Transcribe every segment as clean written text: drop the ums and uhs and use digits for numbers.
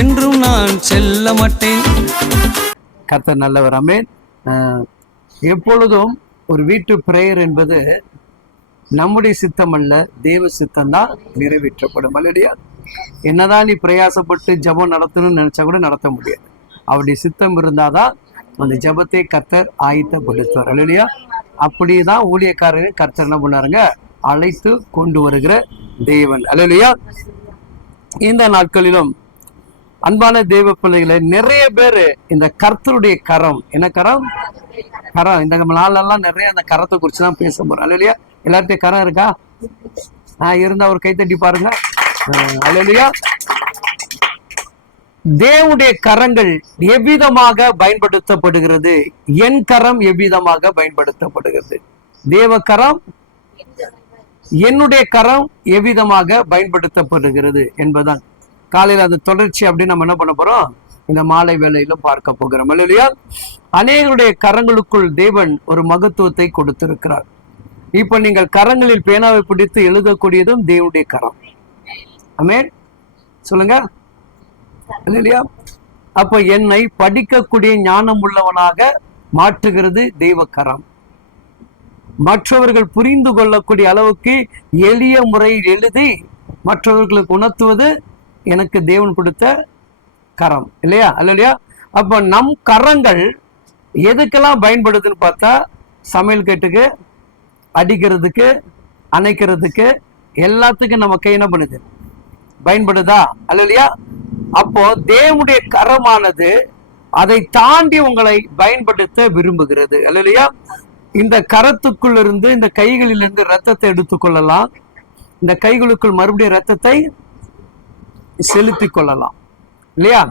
என்றும் நான் செல்ல மாட்டேன். கர்த்தர் நல்லவர். ஆமென். எப்பொழுதும் ஒரு வீட்டு பிரேயர் என்பது நம்முடைய சித்தம் அல்ல, தேவ சித்தம் தான் நிறைவேற்றப்படும். அல்லையா? என்னதான் நீ பிரயாசப்பட்டு ஜபம் நடத்தணும்னு நினைச்சா கூட நடத்த முடியாது. அவருடைய சித்தம் இருந்தாதான் அந்த ஜபத்தை கர்த்தர் ஆயத்தப்படுத்துவார். அல்லையா? அப்படிதான் ஊழியக்காரரை கர்த்தர் என்ன பண்ணாருங்க, அழைத்து கொண்டு வருகிற தேவன். அல்லையா? இந்த நாட்களிலும் அன்பான தேவ பிள்ளைகளை நிறைய பேரு இந்த கர்த்தருடைய கரம், என்ன கரம்? கரம். இந்த நாளெல்லாம் நிறைய அந்த கரத்தை குறிச்சுதான் பேச போறோம். அல்லையா? எல்லார்ட்டையும் கரம் இருக்கா? இருந்தா ஒரு கைத்தட்டி பாருங்க. அல்லேலூயா. தேவனுடைய கரங்கள் எவ்விதமாக பயன்படுத்தப்படுகிறது? என் கரம் எவ்விதமாக பயன்படுத்தப்படுகிறது? தேவ கரம், என்னுடைய கரம் எவ்விதமாக பயன்படுத்தப்படுகிறது என்பதுதான் காலையில் அது தொடர்ச்சி அப்படின்னு நம்ம என்ன பண்ண போறோம், இந்த மாலை வேளையிலும் பார்க்க போகிறோம். அல்லேலூயா. அநேகருடைய கரங்களுக்குள் தேவன் ஒரு மகத்துவத்தை கொடுத்திருக்கிறார். இப்ப நீங்கள் கரங்களில் பேனாவை பிடித்து எழுதக்கூடியதும் தேவனுடைய கரம். ஆமென். சொல்லுங்க. இல்லையா? அப்ப என்னை படிக்கக்கூடிய ஞானம் உள்ளவனாக மாற்றுகிறது தெய்வ கரம். மற்றவர்கள் புரிந்து கொள்ளக்கூடிய அளவுக்கு எளிய முறையில் எழுதி மற்றவர்களுக்கு உணர்த்துவது எனக்கு தேவன் கொடுத்த கரம். இல்லையா? இல்லையா? அப்ப நம் கரங்கள் எதுக்கெல்லாம் பயன்படுதுன்னு பார்த்தா, சமையல் கட்டுக்கு, அடிக்கிறதுக்கு, அணைக்கிறதுக்கு, எல்லாத்துக்கும் நம்ம கை என்ன பண்ணுது, பயன்படுதா? அல்லையா? அப்போ தேவனுடைய கரமானது அதை தாண்டி உங்களை பயன்படுத்த விரும்புகிறது. அல்லையா? இந்த கரத்துக்குள் இருந்து, இந்த கைகளில் இருந்து ரத்தத்தை எடுத்துக்கொள்ளலாம். இந்த கைகளுக்குள் மறுபடியும் ரத்தத்தை செலுத்தி கொள்ளலாம். இல்லையா?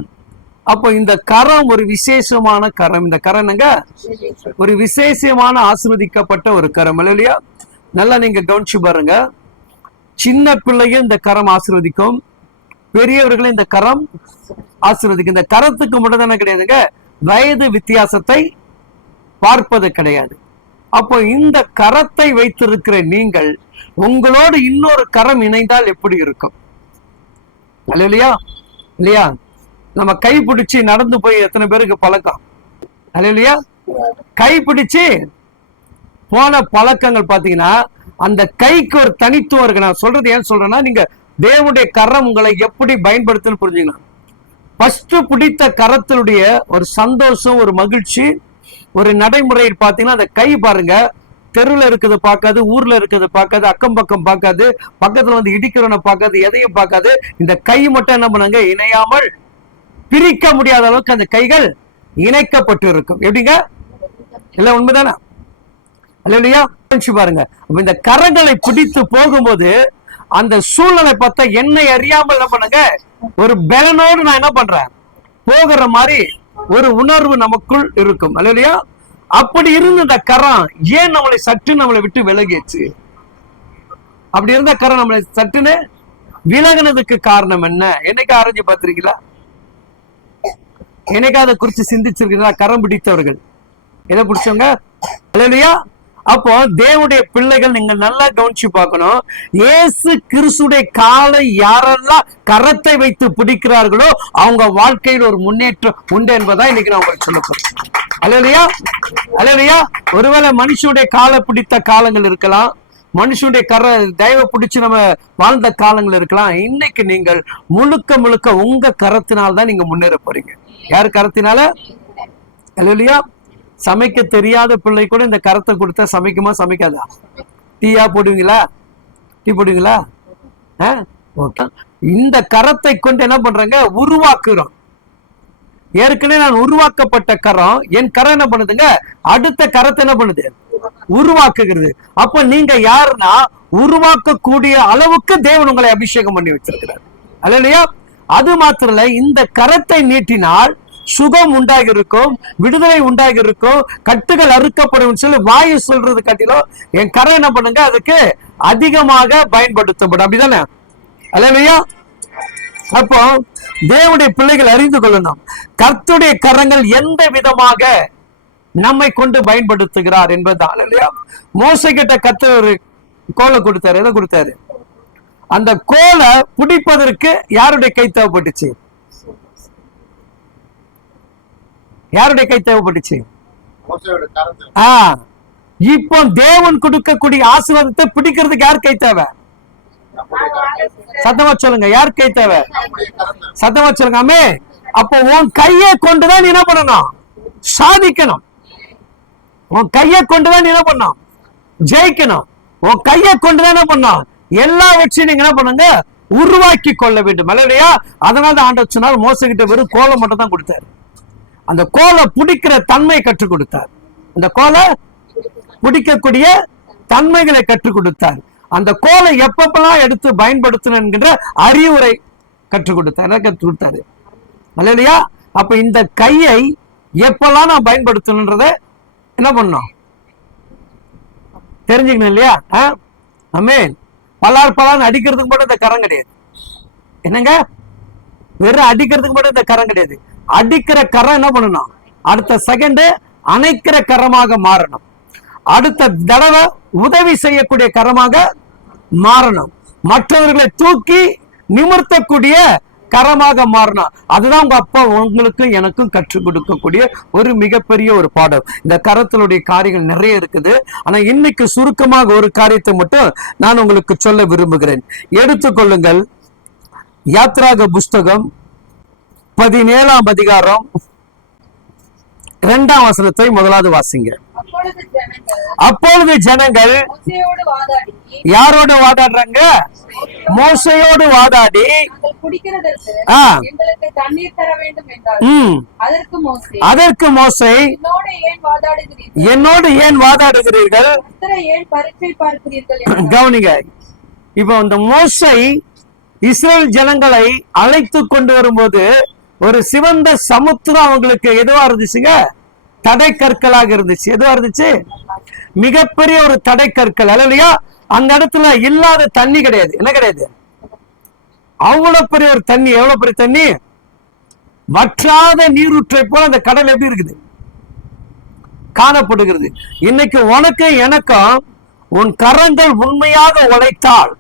அப்போ இந்த கரம் ஒரு விசேஷமான கரம். இந்த கரம்ங்க ஒரு விசேஷமான ஆசீர்வதிக்கப்பட்ட ஒரு கரம். இல்லையா? நல்லா நீங்க கவனிச்சு பாருங்க. சின்ன பிள்ளையும் இந்த கரம் ஆசீர்வதிக்கும், பெரியவர்களும் இந்த கரம் ஆசீர்வதிக்கும். இந்த கரத்துக்கு மட்டும் தானே கிடையாதுங்க, வயது வித்தியாசத்தை பார்ப்பது கிடையாது. அப்போ இந்த கரத்தை வைத்திருக்கிற நீங்கள் உங்களோடு இன்னொரு கரம் இணைந்தால் எப்படி இருக்கும்? இல்லையா? இல்லையா? நம்ம கை பிடிச்சு நடந்து போய் எத்தனை பேருக்கு பழக்கம்? இல்லையா? கை பிடிச்சு போன பழக்கங்கள் பாத்தீங்கன்னா அந்த கைக்கு ஒரு தனித்துவம் இருக்கு. நான் சொல்றது ஏன் சொல்றேன்னா, நீங்க தேவனுடைய கரம் உங்களை எப்படி பயன்படுத்துன்னு புரிஞ்சுக்கலாம். ஃபர்ஸ்ட் பிடித்த கரத்தினுடைய ஒரு சந்தோஷம், ஒரு மகிழ்ச்சி, ஒரு நடைமுறை பாத்தீங்கன்னா, அந்த கை பாருங்க, தெருவில் இருக்கிறது பார்க்காது, ஊர்ல இருக்கிறது பார்க்காது, அக்கம் பக்கம் பார்க்காது, பக்கத்துல வந்து இடிக்கிறவனை பார்க்காது, எதையும் பார்க்காது. இந்த கை மட்டும் என்ன பண்ணுங்க, இணையாமல் பிரிக்க முடியாத அளவுக்கு அந்த கைகள் இணைக்கப்பட்டு இருக்கும். எப்படிங்க? இல்ல உண்மைதானே? இல்லையா? பாருங்க. இந்த கரங்களை பிடித்து போகும்போது அந்த சூழ்நிலை பார்த்தா என்னை அறியாமல் என்ன பண்ணுங்க, ஒரு பலனோடு நான் என்ன பண்றேன், போகிற மாதிரி ஒரு உணர்வு நமக்குள் இருக்கும். இல்லையா? அப்படி இருந்த இந்த கரம் ஏன் நம்மளை சற்று நம்மளை விட்டு விலகிச்சு? அப்படி இருந்த கரம் நம்மளை சற்றுன்னு விலகினதுக்கு காரணம் என்ன? என்னைக்கு ஆராய்ச்சி பார்த்திருக்கீங்களா? என்னைக்கு அதை குறித்து சிந்திச்சிருக்கீங்களா? கரம் பிடித்தவர்கள் எதை பிடிச்சவங்க? இல்லையா? அப்போ தேவனுடைய பிள்ளைகள் நீங்க நல்லா கவனிச்சு பார்க்கணும். இயேசு கிறிஸ்துடைய காலை யாரெல்லாம் கரத்தை வைத்து பிடிக்கிறார்களோ அவங்க வாழ்க்கையில் ஒரு முன்னேற்றம் உண்டு என்பதா இன்னைக்கு நான் உங்களுக்கு சொல்ல போறேன். அல்லேலூயா. அல்லேலூயா. ஒருவேளை மனுஷனுடைய காலை பிடித்த காலங்கள் இருக்கலாம், மனுஷனுடைய தயவை பிடிச்சு நம்ம வாழ்ந்த காலங்கள் இருக்கலாம். இன்னைக்கு நீங்கள் முழுக்க முழுக்க உங்க கரத்தினால்தான் நீங்க முன்னேற போறீங்க. யாரு கரத்தினால? அல்லேலூயா. சமைக்க தெரியாத பிள்ளை கூட இந்த கரத்தை கொடுத்தா சமைக்குமா சமைக்காதா? டீயா போடுவீங்களா? டீ போடுவீங்களா? இந்த கரத்தை கொண்டு என்ன பண்றாங்க, உருவாக்குறோம். ஏற்கனவே நான் உருவாக்கப்பட்ட கரம், என் கரம் என்ன பண்ணுதுங்க, அடுத்த கரத்தை என்ன பண்ணுது, உருவாக்குகிறது. அப்ப நீங்க யாருன்னா உருவாக்கக்கூடிய அளவுக்கு தேவன் உங்களை அபிஷேகம் பண்ணி வச்சிருக்கிறார். அல்லையா? அது மாத்திரம் இல்ல, இந்த கரத்தை நீட்டினால் சுகம் உண்டாகி இருக்கும், விடுதலை உண்டாகி இருக்கும், கட்டுகள் அறுக்கப்படும் சொல்லி வாயு சொல்றது காட்டிலும் என் கரை என்ன பண்ணுங்க அதுக்கு அதிகமாக பயன்படுத்தப்படும். அப்படிதானே? அல்லேலூயா. அப்போ தேவனுடைய பிள்ளைகள் அறிந்து கொள்ளணும், கர்த்தருடைய கரங்கள் எந்த விதமாக நம்மை கொண்டு பயன்படுத்துகிறார் என்பதுதான். இல்லையா? மோசே கிட்ட கர்த்தர் ஒரு கோலை கொடுத்தாரு. எதை கொடுத்தாரு? அந்த கோலை பிடிப்பதற்கு யாருடைய கை தேவைப்பட்டுச்சு? யாருடைய கை தேவைப்பட்டுச்சு? மோசேயோட கரத்துல. இப்போ தேவன் கொடுக்கக்கூடிய ஆசீர்வாதத்தை பிடிக்கிறதுக்கு யார் கை தேவை? நம்முடைய கரத்துல. சத்தமா சொல்லுங்க, யார் கை தேவை? நம்முடைய கரத்துல. சத்தமா சொல்லுங்க ஆமே. அப்போ உன் கையை கொண்டுதான் நீ என்ன பண்ணணும்? சாதிக்கணும். உன் கையை கொண்டுதான் நீ என்ன பண்ணணும்? ஜெயிக்கணும். உன் கையை கொண்டுதான் என்ன பண்ணணும்? எல்லா வெற்றியும் நீங்க என்ன பண்ணுங்க? உருவாக்கி கொள்ள வேண்டும். இல்லையா? அதனால ஆண்டவர் சொன்னார், மோசே கிட்ட வெறும் கோலை மட்டும் தான் கொடுத்தாரு. அந்த கோலை பிடிக்கிற தன்மை கற்றுக் கொடுத்தார். அந்த கோலை பிடிக்கக்கூடிய தன்மைகளை கற்றுக் கொடுத்தார். அந்த கோலை எப்பப்பெல்லாம் எடுத்து பயன்படுத்தணும் என்கின்ற அறிவுரை கற்றுக் கொடுத்தாரு. இல்லையா? அப்ப இந்த கையை எப்பெல்லாம் நான் பயன்படுத்தணுன்றத என்ன பண்ணணும்? தெரிஞ்சுக்கணும் இல்லையா? ஆமென். பலார் அடிக்கிறதுக்கு மட்டும் இந்த கரம் கிடையாது. என்னங்க? வெறும் அடிக்கிறதுக்கு மட்டும் இந்த கரம் கிடையாது. அடிக்கிற கரம் என்ன பண்ணணும்? அடுத்த செகண்ட் அணைக்கிற கரமாக மாறணும். அடுத்த தடவை உதவி செய்யக்கூடிய கரமாக மாறணும். மற்றவர்களை தூக்கி நிமிர்த்தக்கூடிய கரமாக மாறணும். அதுதான் உங்க அப்பா உங்களுக்கும் எனக்கும் கற்றுக் கொடுக்கக்கூடிய ஒரு மிகப்பெரிய ஒரு பாடம். இந்த கரத்தினுடைய காரியங்கள் நிறைய இருக்குது. ஆனா இன்னைக்கு சுருக்கமாக ஒரு காரியத்தை மட்டும் நான் உங்களுக்கு சொல்ல விரும்புகிறேன். எடுத்துக்கொள்ளுங்கள், யாத்ராக புஸ்தகம் 17ஆம் அதிகாரம் 2ஆம் வசனத்தை முதலாவது வாசிங்க. அப்பொழுது ஜனங்கள் யாரோடு வாதாடுறாங்க? மோசையோடு வாதாடி அதற்கு மோசே, என்னோடு ஏன் வாதாடுகிறீர்கள்? கவனிங்க. இப்ப இந்த மோசை இஸ்ரேல் ஜனங்களை அழைத்து கொண்டு வரும்போது ஒரு சிவந்த சமுத்திரம் அவங்களுக்கு எதுவா இருந்துச்சுங்க? தடை கற்களாக இருந்துச்சு. எதுவா இருந்துச்சு? மிகப்பெரிய ஒரு தடை கற்கள். இல்லையா? அந்த இடத்துல இல்லாத தண்ணி கிடையாது. என்ன கிடையாது? அவ்வளவு பெரிய ஒரு தண்ணி. எவ்வளவு பெரிய தண்ணி? வற்றாத நீரூற்றை போல அந்த கடல் எப்படி இருக்குது? காணப்படுகிறது. இன்னைக்கு உனக்கு எனக்கும் உன் கரங்கள் உண்மையாக உழைத்தால்,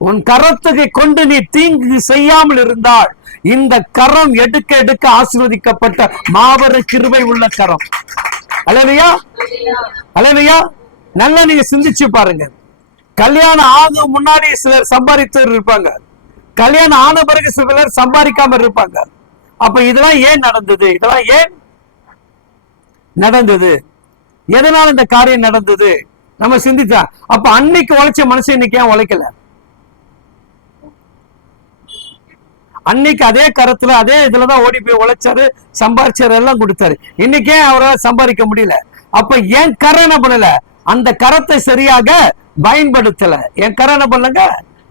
உன் கரத்துக்கு கொண்டு நீ தீங்கு செய்யாமல் இருந்தால், இந்த கரம் எடுக்க எடுக்க ஆசீர்வதிக்கப்பட்ட மாபெரும் கிருபை உள்ள கரம். அல்லேலூயா, அல்லேலூயா. நல்லா நீங்க சிந்திச்சு பாருங்க. கல்யாணம் ஆகும் முன்னாடி சிலர் சம்பாதித்து இருப்பாங்க. கல்யாணம் ஆன பிறகு சிலர் சம்பாதிக்காம இருப்பாங்க. அப்ப இதெல்லாம் ஏன் நடந்தது? இதெல்லாம் ஏன் நடந்தது? எதனால இந்த காரியம் நடந்தது? நம்ம சிந்திச்சா அப்ப அன்னைக்கு உழைச்ச மனுஷன் இன்னைக்கு ஏன் உழைக்கல? அன்னைக்கு அதே கரத்துல அதே இதுலதான் ஓடி போய் உழைச்சாரு, சம்பாதிச்சாரு, எல்லாம் கொடுத்தாரு. இன்னைக்கே அவரால் சம்பாதிக்க முடியல. அப்ப என் கரம் என்ன பண்ணல? அந்த கரத்தை சரியாக பயன்படுத்தல. என் கரம் என்ன பண்ணலங்க?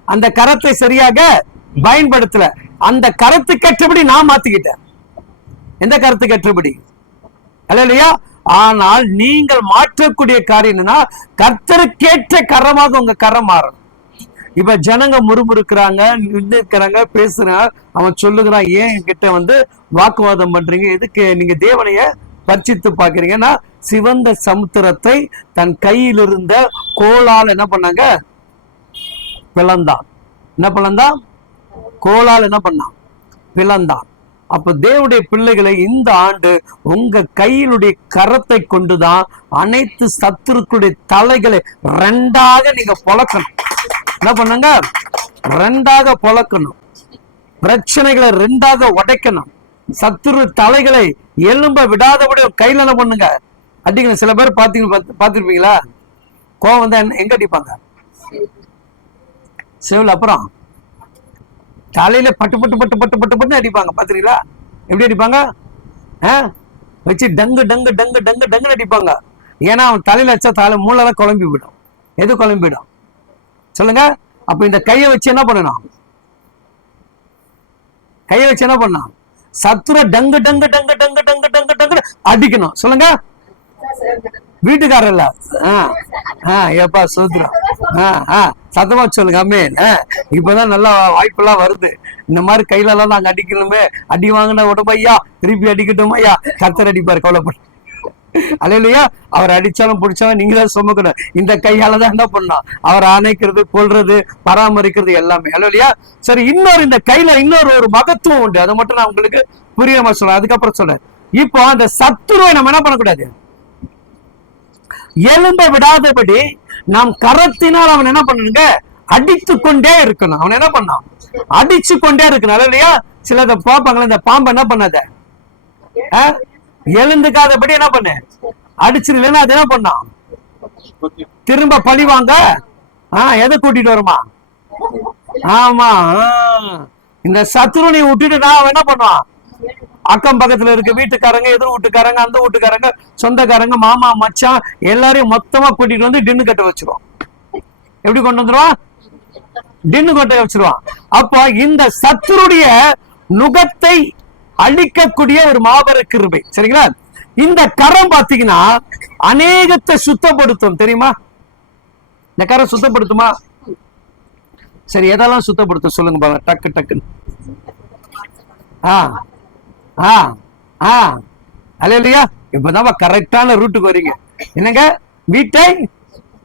அந்த கரத்தை சரியாக பயன்படுத்தல. அந்த கருத்துக்கு ஏற்றபடி நான் மாத்திக்கிட்டேன். எந்த கருத்துக்கு ஏற்றபடி? அல்லேலூயா. ஆனால் நீங்கள் மாற்றக்கூடிய காரியம் என்னன்னா, கர்த்தருக்கேற்ற கரமாக உங்க கரம் மாறணும். இப்ப ஜனங்க முறுமுறுக்கிறாங்க, இருக்கிறாங்க, பேசுறாங்க. அவன் சொல்லுகிறான், ஏன் என்கிட்ட வாக்குவாதம் பண்றீங்க? எதுக்கு நீங்க தேவனைய பரிசித்து பாக்குறீங்கன்னா, சிவந்த சமுத்திரத்தை தன் கையில் இருந்த கோலால் என்ன பண்ணாங்க? பிளந்தான். என்ன பிளந்தான்? கோலால் என்ன பண்ணான்? பிளந்தான். அப்ப தேவனுடைய பிள்ளைகளை இந்த ஆண்டு உங்க கையிலுடைய கரத்தை கொண்டுதான் அனைத்து சத்துருக்களுடைய தலைகளை ரெண்டாக நீங்க பொளக்கணும். என்ன பண்ணுங்க? ரெண்டாக பொளக்கணும். பிரச்சனைகளை ரெண்டாக உடைக்கணும். சத்துரு தலைகளை எலும்ப விடாதபடி கையில என்ன பண்ணுங்க? அடிக்கணும். சில பேர் பாத்திருப்பீங்களா? கோவம் வந்தா எங்க அடிப்பாங்க? செவில். அப்புறம் தலையில பட்டு பட்டு பட்டு பட்டு பட்டு பட்டு அடிப்பாங்க. பாத்துறீங்களா? எப்படி அடிப்பாங்க? வச்சு டங்கு டங்கு டங்கு டங்கு டங்குன்னு அடிப்பாங்க. ஏன்னா அவன் தலையில வச்சா தலை மூளைலாம் குழம்பி விடும். எது குழம்பிடும் சொல்லுங்க? அப்ப இந்த கையை வச்சு என்ன பண்ணணும்? கையை வச்சு என்ன பண்ணணும்? சத்துர டங்கு டங்கு டங்கு டங்கு டங்கு டங்கு டங்கு அடிக்கணும். சொல்லுங்க. வீட்டுக்காரர்ல ஏப்பா சூத்திரம் சத்தமா சொல்லுங்க. அம்மேன். இப்பதான் நல்லா வாய்ப்பெல்லாம் வருது. இந்த மாதிரி கையில எல்லாம் நாங்க அடிக்கணுமே. அடி வாங்கின உடம்பையா திருப்பி அடிக்கட்டும் ஐயா. கர்த்தர் அடிப்பாரு, கவலைப்பட. அல்லேலூயா. அவர் அடிச்சாலும் பிடிச்சாலும் நீங்க தான் சுமக்கணும். இந்த கையால தான் என்ன பண்ணணும்? அவர் அணைக்கிறது, கொல்றது, பராமரிக்கிறது எல்லாமே. அல்லேலூயா. சரி, இன்னொரு இந்த கையில இன்னொரு ஒரு மகத்துவம் உண்டு. அதை மட்டும் நான் உங்களுக்கு புரியாம சொல்றேன். அதுக்கப்புறம் சொல்றேன். இப்போ அந்த சத்துருவை நம்ம என்ன பண்ணக்கூடாது, எலும்ப விடாதபடி நாம் கரத்தினால் அவன் என்ன பண்ணணுங்க, அடித்து கொண்டே இருக்கணும். அவன் என்ன பண்ணான், அடிச்சு கொண்டே இருக்கணும் இல்லையா. சிலதை பார்ப்பாங்களா, இந்த பாம்பு என்ன பண்ணாத எழுந்துக்காதபடி என்ன பண்ணு, அடிச்சிருந்தா அது என்ன பண்ணான், திரும்ப பழி வாங்க எதை கூட்டிட்டு வருமா. ஆமா, இந்த சத்ருனை விட்டுட்டு நான் என்ன பண்ணுவான், அக்கம் பக்கத்துல இருக்க வீட்டுக்காரங்க, எதிர் வீட்டுக்காரங்க, அந்த வீட்டுக்காரங்க, சொந்தக்காரங்க, மாமா மச்சான் எல்லாரையும் மொத்தமா கூட்டிட்டு வந்து டின்னு கட்ட வச்சிருவான். எப்படி கொண்டு வந்துருவான், டின்னு கட்ட வச்சிருவான். அப்ப இந்த சத்துருடைய நுகத்தை அழிக்கக்கூடிய ஒரு மாபெர கிருபை, சரிங்களா. இந்த கரம் பாத்தீங்கன்னா அநேகத்தை சுத்தப்படுத்தும், தெரியுமா. இந்த கரம் சுத்தப்படுத்துமா, சரி எதெல்லாம் சுத்தப்படுத்தும் சொல்லுங்க பாருங்க, டக்கு டக்குன்னு. இல்லையா, இப்பதான் கரெக்டான ரூட்டுக்கு வரீங்க. என்னங்க, வீட்டை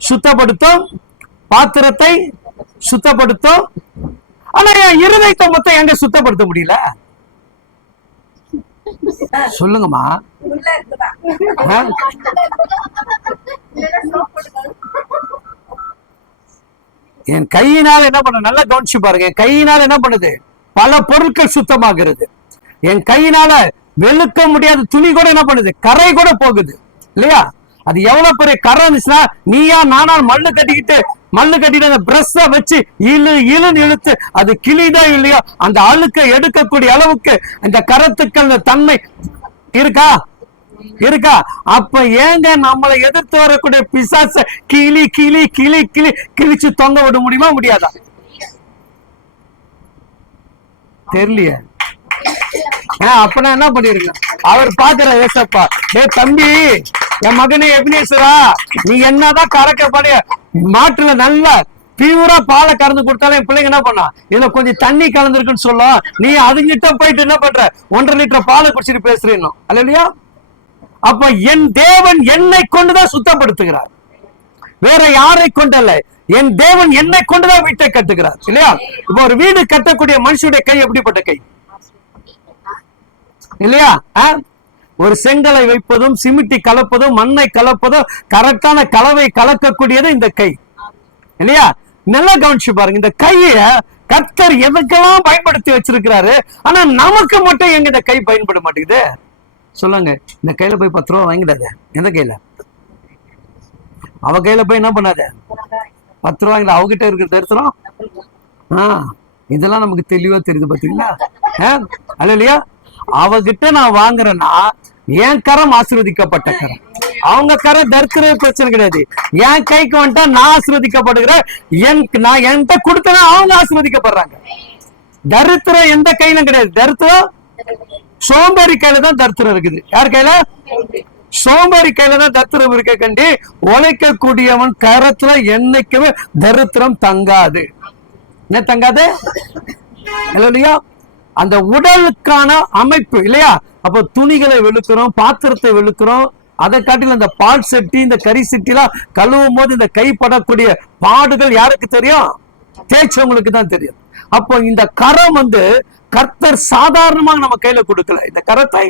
சுத்தப்படுத்தும், பாத்திரத்தை சுத்தப்படுத்தும். ஆனா என் இருதயத்தை மொத்தம் எங்க சுத்தப்படுத்த முடியல சொல்லுங்கம்மா. என் கையினால் என்ன பண்ண, நல்லா கவனிச்சு பாருங்க. என் கையினால் என்ன பண்ணுது, பல பொருட்கள் சுத்தமாகிறது. என் கையினால வெளுக்க முடியாத துணி கூட என்ன பண்ணுது, கரை கூட போகுது இல்லையா. அது எவ்வளவு பெரிய கரை இருந்துச்சுன்னா, நீயா நானா மல்லு கட்டிட்டு அந்த பிரஷ வச்சு இழுன்னு இழுத்து அது கிளிதா இல்லையோ அந்த அழுக்கை எடுக்கக்கூடிய அளவுக்கு இந்த கரத்துக்கு அந்த தன்மை இருக்கா. அப்ப ஏங்க நம்மளை எதிர்த்து வரக்கூடிய பிசாச கிளி கிளி கிளி கிளி கிழிச்சு தொங்க விட முடியுமா, முடியாதா, தெரியலையே. அப்ப நான் என்ன பண்ணிருக்கேன், அவர் பாக்குற ஏசப்பா, ஏ தம்பி, என் மகனே எபினேசரா, நீ என்னதான் கறக்கப்படைய மாட்டுல நல்ல பியூரா பாலை கறந்து கொடுத்தாலும் என் பிள்ளைங்க என்ன பண்ணா, இதுல கொஞ்சம் தண்ணி கலந்துருக்குன்னு சொல்லும், நீ அதுங்கிட்ட போயிட்டு என்ன பண்ற, 1.5 லிட்டர் பாலை குடிச்சிட்டு பேசுறீங்க இல்லையா. அப்ப என் தேவன் என்னை கொண்டுதான் சுத்தப்படுத்துகிறார், வேற யாரை கொண்டல்ல. என் தேவன் என்னை கொண்டுதான் வீட்டை கட்டுகிறார் இல்லையா. இப்ப ஒரு வீடு கட்டக்கூடிய மனுஷனுடைய கை எப்படிப்பட்ட கை இல்லையா. ஒரு செங்கலை வைப்பதும், சிமிட்டி கலப்பதும், மண்ணை கலப்பதும், கரெக்டான கலவை கலக்கக்கூடியது இந்த கை இல்லையா. நல்லா கவனிச்சு பாருங்க, இந்த கைய கர்த்தர் எதுக்கெல்லாம் பயன்படுத்தி வச்சிருக்கிறாரு. ஆனா நமக்கு மட்டும் எங்க இந்த கை பயன்பட மாட்டேங்குது சொல்லுங்க. இந்த கையில போய் 10 ரூபா வாங்கிடாத, எந்த கையில, அவ கையில போய் என்ன பண்ணாத 10 ரூபா வாங்கல, அவகிட்ட இருக்கிற தரிசனம். இதெல்லாம் நமக்கு தெளிவா தெரியுது பாத்தீங்களா. இல்லையா, அவகிட்ட நான் வாங்குறேன்னா என் கரம் ஆசீர்வதிக்கப்பட்ட கரம், அவங்க கரம் தரித்திர பிரச்சனை கிடையாது. என் கைக்கு வந்துட்டா நான் ஆசீர்வதிக்கப்படுகிறேன், நான் என்கிட்ட கொடுத்தனா அவங்க ஆசீர்வதிக்கப்படுறாங்க. தரித்திரம் எந்த கையிலும் கிடையாது. தரித்திரம் சோம்பேறி கையில தான் தரித்திரம் இருக்குது. யார் கையில, சோம்பேறி கையில தான் தரித்திரம் இருக்க கண்டி. உழைக்கக்கூடியவன் கரத்துல என்னைக்குமே தரித்திரம் தங்காது. என்ன தங்காது இல்லையா. அந்த உடலுக்கான அமைப்பு இல்லையா. அப்ப துணிகளை வெளுக்கிறோம், பாத்திரத்தை வெளுக்கிறோம், அதை காட்டில இந்த பால் சட்டி, இந்த கறி சட்டிலாம் கழுவும் போது இந்த கைப்படக்கூடிய பாடுகள் யாருக்கு தெரியும், தேய்ச்சவங்களுக்கு தான் தெரியும். அப்போ இந்த கரம் கர்த்தர் சாதாரணமாக நம்ம கையில கொடுக்கல, இந்த கரத்தை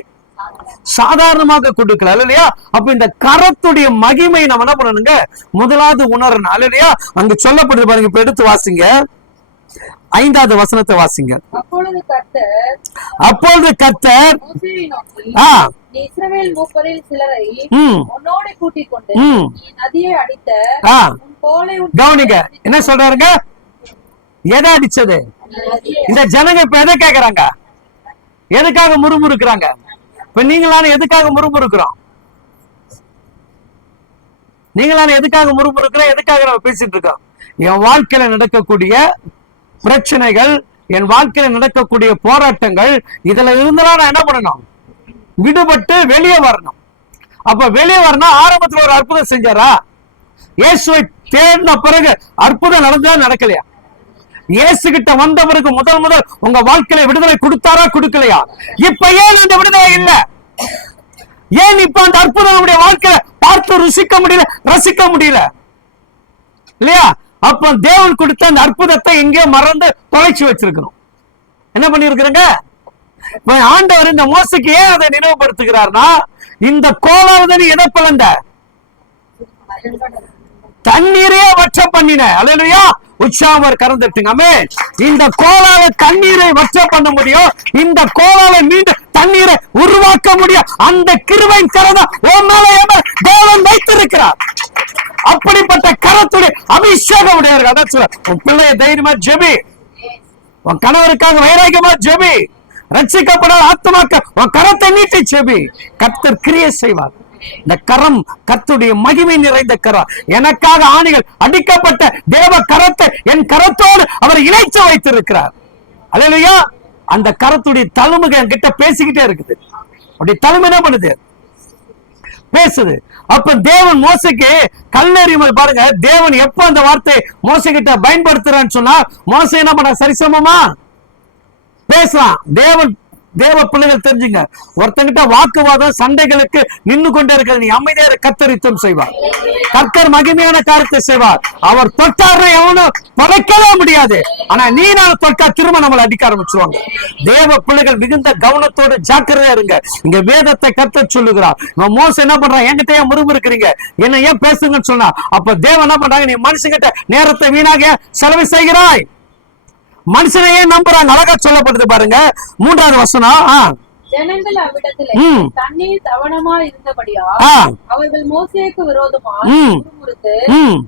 சாதாரணமாக கொடுக்கல இல்லையா. அப்ப இந்த கரத்துடைய மகிமை நம்ம என்ன பண்ணணுங்க, முதலாவது உணரணும் இல்லையா. அங்க சொல்லப்படுது பாருங்க, இப்ப எடுத்து வாசிங்க, 5வது வசனத்தை வாசிங்க. அப்பொழுது கர்த்தர் இஸ்ரவேல் மூப்பரில் சிலரை உன்னோடு கூட்டிக் கொண்டு நதியை அடித்த கவனிங்க என்ன சொல்றாருங்க, எதை அடிச்சது, இந்த ஜனங்க இப்ப எதை கேக்குறாங்க, எதுக்காக முறுமுறுக்கிறாங்க. இப்ப நீங்களான எதுக்காக முறுமுறுக்கிறோம், நீங்களான எதுக்காக முறுமுறுக்கிறோம், எதுக்காக நம்ம பேசிட்டு இருக்கோம். என் வாழ்க்கையில நடக்கக்கூடிய பிரச்சனைகள், என் வாழ்க்கையில நடக்கக்கூடிய போராட்டங்கள், இதுல இருந்தாலும் நான் என்ன பண்ணணும், விடுபட்டு வெளியே வரணும். அப்ப வெளியே வரணும். ஆரம்பத்துல ஒரு அற்புதம் செஞ்சாரா, இயேசுவை தேடின பிறகு அற்புதம் நடந்தா நடக்கலையா, இயேசு கிட்ட வந்த பிறகு முதல் உங்க வாழ்க்கையில விடுதலை கொடுத்தாரா கொடுக்கலையா, இப்ப ஏன் அந்த விடுதலை இல்ல, ஏன் இப்ப அந்த அற்புதம் நம்முடைய வாழ்க்கையில பார்த்து ருசிக்க முடியல, ரசிக்க முடியல இல்லையா. அப்ப தேவன் கொடுத்த அந்த அற்புதத்தை எங்கேயோ மறந்து தொலைச்சு வச்சிருக்கிறோம். என்ன பண்ணிருக்கிறோங்க, இப்ப ஆண்டவர் இந்த மோசைக்கு ஏன் அதை நினைவுபடுத்துகிறார்னா, இந்த கோலாவதனி எதை பிளந்த? தண்ணீரே வற்ற பண்ணின. அல்லேலூயா. உற்சாகமா கறந்துட்டுங்க. ஆமென். இந்த கோலால தண்ணீரை வற்ற பண்ண முடியும், இந்த கோலால மீண்டும் தண்ணீரை உருவாக்க முடியும். அந்த கிருபையின் கரத்தை உன் மேல தேவன் வைத்திருக்கிறார். அப்படிப்பட்ட கரத்துடைய அபிஷேகம் உடையவர்கள். அதான் சொல்ல, உன் பிள்ளைய தைரியமா ஜெபி, உன் கணவருக்காக வைராகியமா ஜெபி, ரட்சிக்கப்படாத ஆத்மாக்க உன் கரத்தை நீட்டி ஜெபி. கர்த்தர் கிரியை செய்வார். இந்த கரம் கர்த்தருடைய மகிமை நிறைந்த கரம். எனக்காக ஆணிகள் அடிக்கப்பட்ட தேவ கரத்தை என் கரத்தோடு அவர் இணைச்சு வைத்திருக்கிறார். அல்லேலூயா. அந்த கரத்துடைய தழும்புக என்கிட்ட பேசிக்கிட்டே இருக்குது. அப்படி தழும்பு என்ன பண்ணுது? பேசுது. அப்ப தேவன் மோசைக்கு கல்லெறியும்போது பாருங்க, தேவன் எப்ப அந்த வார்த்தை மோசை கிட்ட பயன்படுத்துறான்னு சொன்னா, மோசை என்ன பண்ண? சரிசமமா பேசலாம். தேவ பிள்ளைகள் தெரிஞ்சுங்க, ஒருத்தங்கிட்ட வாக்குவாதம் சண்டைகளுக்கு நின்று கொண்டே இருக்கிறது. நீ அமைதியாக கர்த்தர் யுத்தம் செய்வார். கர்த்தர் மகிமையான காரியத்தை செய்வார். அவர் தொட்டார் எவனும் படைக்கவே முடியாது. ஆனா நீ நான் தொட்டா திரும்ப நம்மளை அடிக்க ஆரம்பிச்சுவாங்க. தேவ பிள்ளைகள் மிகுந்த கவனத்தோடு ஜாக்கிரதையா இருங்க. இங்க வேதத்தை கர்த்தர் சொல்லுகிறார். மோச என்ன பண்றான்? என்கிட்ட ஏன் முறுமுறுக்கிறீங்க, என்ன ஏன் பேசுங்கன்னு சொன்னா, அப்ப தேவன் என்ன பண்றாங்க? நீ மனுஷங்கிட்ட நேரத்தை வீணாக செலவு செய்கிறாய். மனுஷனையே நம்புறாங்க. அழகா சொல்லப்படுது பாருங்க, 3வது வசனம். ஜனங்கள் அவ்விடத்திலே தண்ணீர் தவணமா இருந்தபடியா அவர்கள் மோசேக்கு விரோதமாய் முறுமுறுத்து,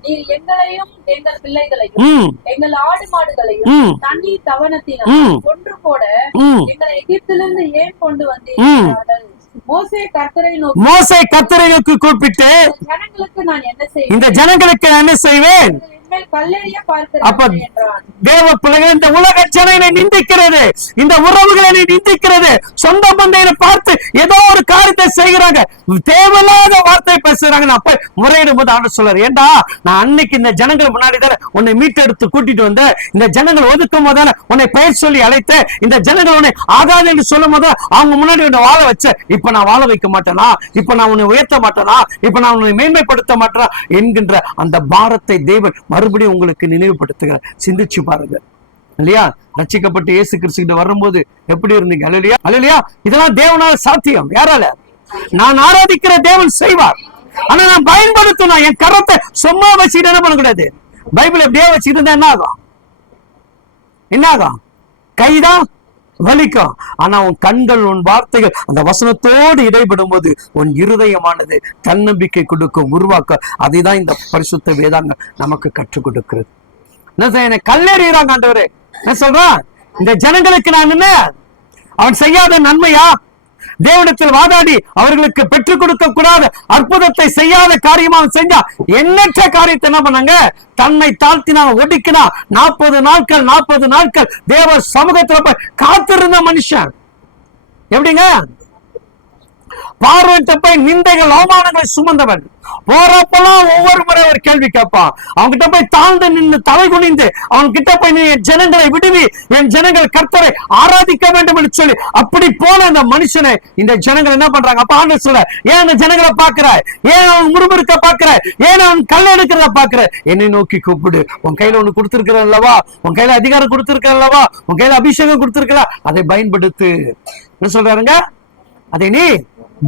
நீர் எங்களையும் எங்கள் பிள்ளைகளையும் எங்கள் ஆடு மாடுகளையும் தண்ணீர் தவணத்தினால் கொன்று போட எங்களை எகிப்திலிருந்து ஏன் கொண்டு வந்தீர்கள்? மோசே கர்த்தரை நோக்கி கூப்பிட்டு, இந்த ஜனங்களுக்கு நான் என்ன செய்வேன்? அப்ப தேவ பிள்ளைகள், இந்த உலக ஜனங்களை நிந்திக்கிறது, இந்த உறவுகளை நிந்திக்கிறது, சொந்த பந்தையை பார்த்து ஏதோ ஒரு காரியத்தை செய்கிறாங்க, தேவையில்லாத வார்த்தை பேசுறாங்க. அப்ப முறையிடும் போது ஆண்டு சொல்றாரு, ஏண்டா நான் அன்னைக்கு இந்த ஜனங்கள் முன்னாடி தானே உன்னை மீட்டெடுத்து கூட்டிட்டு வந்த, இந்த ஜனங்கள் ஒதுக்கும் போதான உன்னை பெயர் சொல்லி அழைத்த, இந்த ஜனங்கள் உன்னை ஆகாது என்று சொல்லும் போது அவங்க முன்னாடி உன்னை வாழ வச்ச, இப்ப நான் வாழ வைக்க மாட்டேனா, இப்ப நான் உன்னை உயர்த்த மாட்டேனா, இப்ப நான் உன்னை மேன்மைப்படுத்த மாட்டேனா என்கின்ற அந்த பாரத்தை தேவன் மறுபடியும் உங்களுக்கு நினைவுபடுத்துகிறார். சிந்திச்சு பாருங்க. இல்லையா? ரட்சிக்கப்பட்டு இயேசு கிறிஸ்து வரும்போது எப்படி இருந்தீங்க? அல்லேலூயா. அல்லேலூயா. இதெல்லாம் தேவனால சாத்தியம். யாரால? நான் ஆராதிக்கிற தேவன் செய்வார். ஆனா நான் பயன்படுத்தணும். என் கரத்தை சும்மா வச்சுட்டு என்ன பண்ணக்கூடாது. பைபிள் எப்படியே வச்சுட்டு இருந்தா என்ன ஆகும்? என்ன ஆகும்? கைதான் வலிக்கும். ஆனா உன் கண்கள், உன் வார்த்தைகள் அந்த வசனத்தோடு இடைபடும் போது உன் இருதயமானது தன்னம்பிக்கை கொடுக்கும், உருவாக்க. அதைதான் இந்த பரிசுத்த வேதாங்க நமக்கு கற்றுக் கொடுக்கிறது. என்ன கல்லெறிகிறாங்க ஆண்டவரே. என்ன சொல்றான்? இந்த ஜனங்களுக்கு நான் என்ன அவன் செய்யாத நன்மையா? தேவனிடத்தில் வாதாடி அவர்களுக்கு பெற்றுக் கொடுக்க கூடாத அற்புதத்தை செய்யாத காரியமா செஞ்சா, எண்ணற்ற காரியத்தை என்ன பண்ணாங்க? தன்னை தாழ்த்தினா, ஒடுக்கினா. 40 நாட்கள் தேவ சமூகத்துல போய் காத்திருந்த மனுஷன் எப்படிங்க? பார்வையிட்ட போய் நிந்தைகள் அவமானங்களை சுமந்தவன். போறப்பெல்லாம் ஒவ்வொரு முறை ஒரு கேள்வி கேட்பான். அவன்கிட்ட போய் தாழ்ந்து நின்று தலை குனிந்து அவன்கிட்ட போய், நீ என் ஜனங்களை விடுவி, என் ஜனங்கள் கர்த்தரை ஆராதிக்க வேண்டும் என்று சொல்லி அப்படி போன அந்த மனுஷனை இந்த ஜனங்கள் என்ன பண்றாங்க? அப்ப ஆண்டவர் சொல்ல, ஏன் அந்த ஜனங்களை பாக்குற? ஏன் அவன் முறுமுறுக்க பாக்குற? ஏன் அவன் கல் எடுக்கிறத பாக்குற? என்னை நோக்கி கூப்பிடு. உன் கையில ஒண்ணு கொடுத்திருக்கிறேன் அல்லவா? உன் கையில அதிகாரம் கொடுத்திருக்கிறேன் அல்லவா? உன் கையில அபிஷேகம் கொடுத்திருக்கிறா, அதை பயன்படுத்து. என்ன சொல்றாருங்க? அதை நீ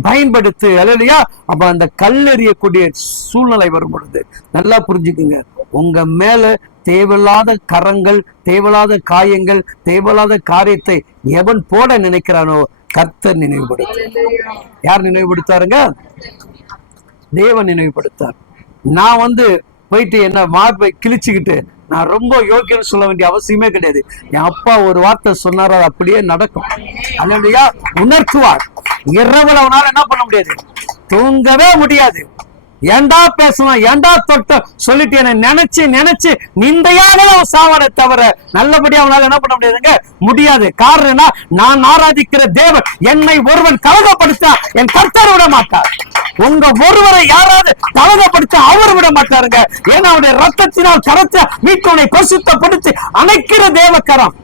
பயன்படுத்து. அல்லேலூயா. அப்ப அந்த கல்லெறியக்கூடிய சூழ்நிலை வரும் பொழுது நல்லா புரிஞ்சுக்குங்க, உங்க மேல தேவையில்லாத கரங்கள், தேவையில்லாத காயங்கள், தேவையில்லாத காரியத்தை எவன் போட நினைக்கிறானோ கர்த்தர் நினைவுபடுத்த. யார் நினைவுபடுத்தாருங்க? தேவன் நினைவுபடுத்தார். நான் போயிட்டு என்ன மார்பை கிழிச்சுக்கிட்டு நான் ரொம்ப யோக்கியம் சொல்ல வேண்டிய அவசியமே கிடையாது. என் அப்பா ஒரு வார்த்தை சொன்னார், அது அப்படியே நடக்கும். அல்லேலூயா. உணர்த்துவார். இரவுல அவனால என்ன பண்ண முடியாது? தூங்கவே முடியாது. ஏண்டா பேசணும், ஏண்டா தொட்ட சொல்லிட்டு என்ன நினைச்சு நிந்தையாக சாவனை தவிர நல்லபடியா அவனால என்ன பண்ண முடியாதுங்க? முடியாது. காரணம், நான் ஆராதிக்கிற தேவன் என்னை ஒருவன் கலகப்படுத்தா என் கர்த்தர் விட மாட்டார். உங்க ஒருவரை யாராவது கலகப்படுத்த அவர் விட மாட்டாருங்க. ஏன்னா அவருடைய ரத்தத்தினால் கரத்தை மீட்கவனை பரிசுத்தப்படுத்தி அணைக்கிற தேவ கரம்.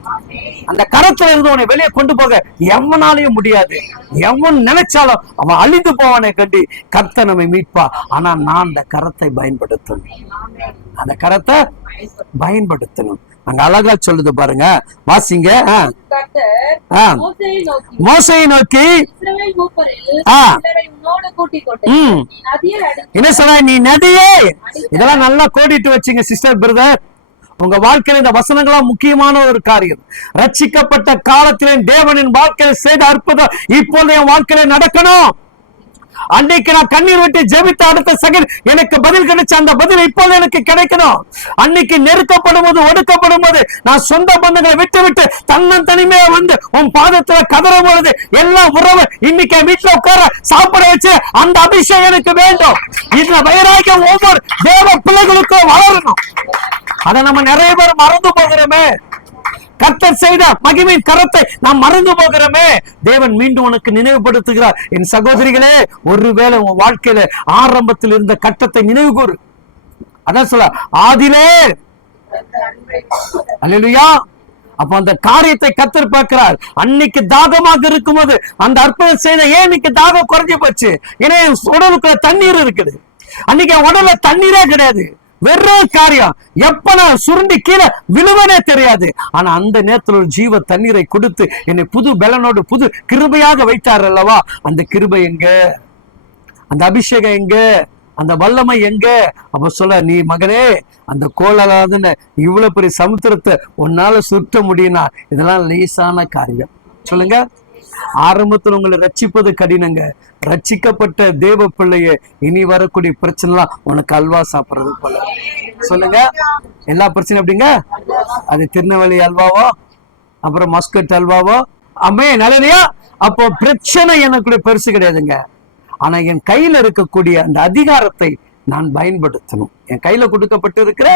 அந்த கரத்துல இருந்து உன்னை வெளியே கொண்டு போக எவனாலையும் முடியாது. எவன் நினைச்சாலும் அவன் அழிந்து போவானே கண்டி கர்த்தர் நம்மை மீட்பா. ஆனா நான் அந்த கரத்தை பயன்படுத்தணும். அந்த கரத்தை பயன்படுத்தணும். அங்க அழகா சொல்லுது பாருங்க, வாசிங்க. கர்த்தர் ஆ. மோசேயை நோக்கி, மோசேயை நோக்கி, இஸ்ரவேல் மூப்பரில் ஆ. சிலரை உன்னோடு கூட்டிக் கொண்டு ம். நீ நதியை அடித்து என்ன சொல்ற, நீ நதியே. இதெல்லாம் நல்லா கோடிட்டு வச்சுங்க சிஸ்டர், பிரதர். உங்க வாழ்க்கையில இந்த வசனங்களா முக்கியமான ஒரு காரியம். ரட்சிக்கப்பட்ட காலத்திலே தேவனின் வாழ்க்கையில செய்த அற்புதம் இப்போது என் வாழ்க்கையில நடக்கணும். அன்னைக்கு நான் கண்ணீர் விட்டு ஜெபித்த அடுத்த செகண்ட் எனக்கு பதில் கிடைச்ச அந்த பதில் இப்போது எனக்கு கிடைக்கணும். அன்னைக்கு நெருக்கப்படும் போது, ஒடுக்கப்படும் போது, நான் சொந்த பந்தங்களை விட்டு விட்டு தன்னன் தனிமையா வந்து உன் பாதத்துல கதறும் பொழுது எல்லா உறவு இன்னைக்கு வீட்டுல உட்கார சாப்பிட வச்சு அந்த அபிஷேகம் எனக்கு வேண்டும். இந்த வைராக்கியம் ஒவ்வொரு தேவ பிள்ளைகளுக்கும் வளரணும். அதை நம்ம நிறைய பேர் மறந்து போகிறோமே. கர்த்தர் செய்த மகிமையின் கரத்தை நாம் மறந்து போகிறோமே. தேவன் மீண்டும் உனக்கு நினைவுபடுத்துகிறார். என் சகோதரிகளே, ஒருவேளை உன் வாழ்க்கையில ஆரம்பத்தில் இருந்த கட்டத்தை நினைவு கூறு. அதான் சொல்ல, ஆதிலே. அல்லேலூயா. அப்ப அந்த காரியத்தை கர்த்தர் பார்க்கிறார். அன்னைக்கு தாகமாக இருக்கும்போது அந்த அற்புதம் செய்த, ஏன் இன்னைக்கு தாகம் குறைஞ்சு போச்சு? ஏன்னா உடலுக்குள்ள தண்ணீர் இருக்குது. அன்னைக்கு உடல்ல தண்ணீரே கிடையாது, வெறும் காரியம். எப்ப நான் சுருண்டி கீழே விழுவனே தெரியாது. ஆனா அந்த நேரத்தில் ஒரு ஜீவ தண்ணீரை கொடுத்து என்னை புது பலனோடு புது கிருபையாக வைத்தார் அல்லவா? அந்த கிருபை எங்க? அந்த அபிஷேகம் எங்க? அந்த வல்லமை எங்க? அப்ப சொல்ல, நீ மகனே, அந்த கோலாதுன்னு இவ்வளவு பெரிய சமுத்திரத்தை உன்னால சுற்ற முடியும்னா இதெல்லாம் லேசான காரியம். சொல்லுங்க. ஆரம்பத்தில் உங்களை ரட்சிப்பது கடினங்க. ரட்சிக்கப்பட்ட தேவ பிள்ளைய இனி வரக்கூடிய பிரச்சனை உனக்கு அல்வா சாப்பிடுறது போல. சொல்லுங்க. எல்லா பிரச்சனையும் எப்படிங்க? அது திருநெல்வேலி அல்வாவோ, அப்புறம் மஸ்கட் அல்வாவோ, அம்மே நல்லையா? அப்போ பிரச்சனை எனக்குள்ள பெருசு கிடையாதுங்க. ஆனா என் கையில இருக்கக்கூடிய அந்த அதிகாரத்தை நான் பயன்படுத்தணும். என் கையில கொடுக்கப்பட்டு இருக்கிற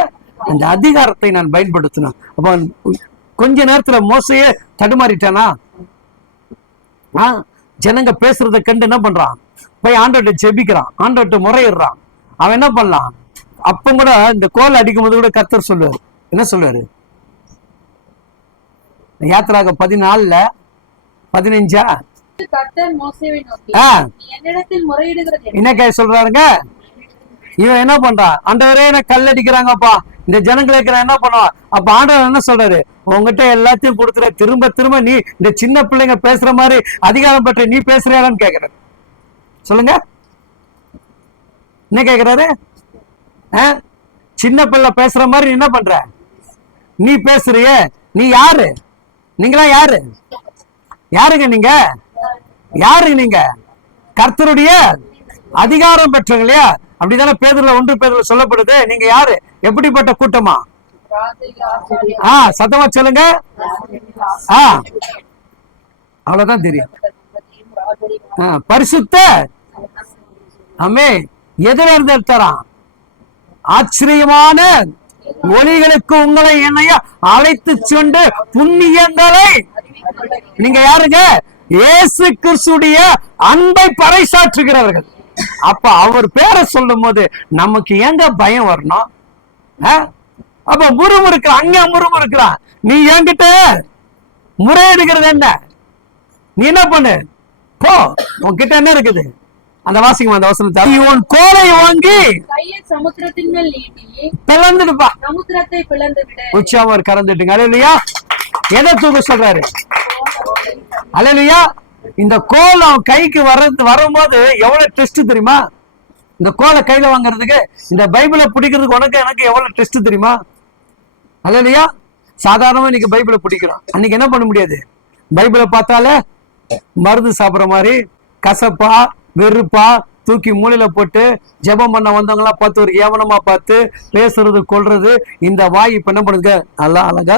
அந்த அதிகாரத்தை நான் பயன்படுத்தணும். அப்போ கொஞ்ச நேரத்துல மோசையே தடுமாறிட்டானா? ஜனங்க பேசுறத கண்டு என்ன பண்றான்? போய் ஆண்டவர்கிட்ட ஜெபிக்கிறான், ஆண்டவர்கிட்ட முறையிடுறான். அவன் என்ன பண்ணலாம்? அப்ப கூட இந்த கோல் அடிக்கும் போது கூட கர்த்தர் சொல்லுவாரு. என்ன சொல்லுவாரு? யாத்திராக 14:15 கர்த்தர் மோசேயை நோக்கி, என்னிடத்தில் முறையிடுகிறது என்ன சொல்றாருங்க? இவன் என்ன பண்றான்? ஆண்டவரே எனக்கு கல் அடிக்கிறாங்கப்பா, இந்த ஜனங்களை என்ன பண்ணுவான்? அப்ப ஆண்டவர் என்ன சொல்றாரு? உங்ககிட்ட எல்லாத்தையும் கொடுத்துற, திரும்ப திரும்ப நீ இந்த சின்ன பிள்ளைங்க பேசுற மாதிரி அதிகாரம் பற்றி நீ பேசுறியான்னு கேக்குற. சொல்லுங்க. என்ன கேக்குறாரு? சின்ன பிள்ளை பேசுற மாதிரி என்ன பண்ற? நீ பேசுறிய? நீ யாரு? நீங்களா யாரு? யாருங்க நீங்க? யாரு நீங்க? கர்த்தருடைய அதிகாரம் பெற்றவங்க இல்லையா? அப்படிதானே பேதுருல 1 பேதுருல சொல்லப்படுது. நீங்க யாரு? எப்படிப்பட்ட கூட்டமா? சத்தமா சொல்லுங்க. அவ்வளவுதான் தெரியும். பரிசுத்த ஆமே. எதிர இருந்து எடுத்தாராம்? ஆச்சரியமான ஒளிகளுக்கு உங்களை என்னைய அழைத்து சென்று புண்ணியங்களை. நீங்க யாருங்க? இயேசு கிறிஸ்துடைய அன்பை பறைசாற்றுகிறவர்கள். அப்ப அவர் பேரை சொல்லும் போது நமக்கு எங்க பயம் வரணும்? அப்ப முறுமுறுக்கிறான், அங்க முறுமுறுக்கிறான். நீ என்கிட்ட முறையிடுகிறது என்ன? நீ என்ன பண்ணு? போ, உன்கிட்ட என்ன இருக்குது? அந்த வாசிக்கும் அந்த வசனத்தை. உன் கோலை வாங்கி கையை சமுத்திரத்தின் மேல் நீட்டி பிளந்துடுப்பா. சமுத்திரத்தை பிளந்து விடு. உச்சாமர் கறந்துட்டுங்க. அல்லேலூயா. எதை தூக்க சொல்றாரு? அல்லேலூயா. இந்த கோல் அவன் கைக்கு வரும்போது எவ்வளவு டெஸ்ட் தெரியுமா? இந்த கோலை கையில வாங்குறதுக்கு, இந்த பைபிளை பிடிக்கிறதுக்கு உனக்கு எனக்கு எவ்வளவு டெஸ்ட் தெரியுமா? அல்லேலூயா. சாதாரணமா இன்னைக்கு பைபிளை பிடிக்கிறோம். அன்னைக்கு என்ன பண்ண முடியாது? பைபிளை பார்த்தாலே மருந்து சாப்பிட்ற மாதிரி கசப்பா வெறுப்பா தூக்கி மூலையில போட்டு ஜெபம் பண்ண வந்தவங்க எல்லாம் பார்த்து ஒரு ஏவனமா பார்த்து பேசுறது கொள்றது. இந்த வாய் இப்ப என்ன பண்ணுங்க? நல்லா அழகா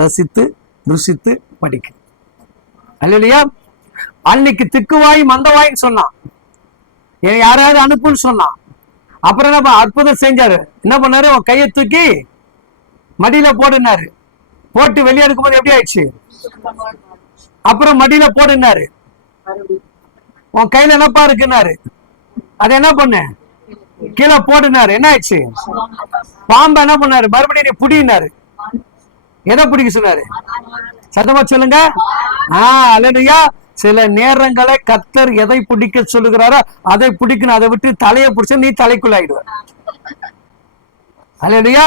ரசித்து ருசித்து படிக்க. அல்லேலூயா. அன்னைக்கு திக்குவாய் மந்தவாயின்னு சொன்னான், யாராவது அனுப்புன்னு சொன்னான். அப்புறம் என்ன அற்புதம் செஞ்சாரு? என்ன பண்ணாரு? உன் கையை தூக்கி மடியில போடுனாரு. போட்டு வெளியே எடுக்கும்போது எப்படி ஆயிடுச்சு? அப்புறம் மடியில போடுனாரு. உன் கையில என்னப்பா இருக்குன்னாரு. அது என்ன பண்ண? கீழே போடுனாரு. என்ன ஆயிடுச்சு? பாம்பு என்ன பண்ணாரு? மறுபடியும் நீ புடினாரு. எதை பிடிக்க சொன்னாரு? சத்தமா சொல்லுங்க. அல்லேலூயா. சில நேரங்களை கர்த்தர் எதை பிடிக்க சொல்லுகிறாரோ அதை பிடிக்கணும். அதை விட்டு தலையை பிடிச்ச நீ தலைக்குள்ளாயிடுவ. அல்லேலூயா.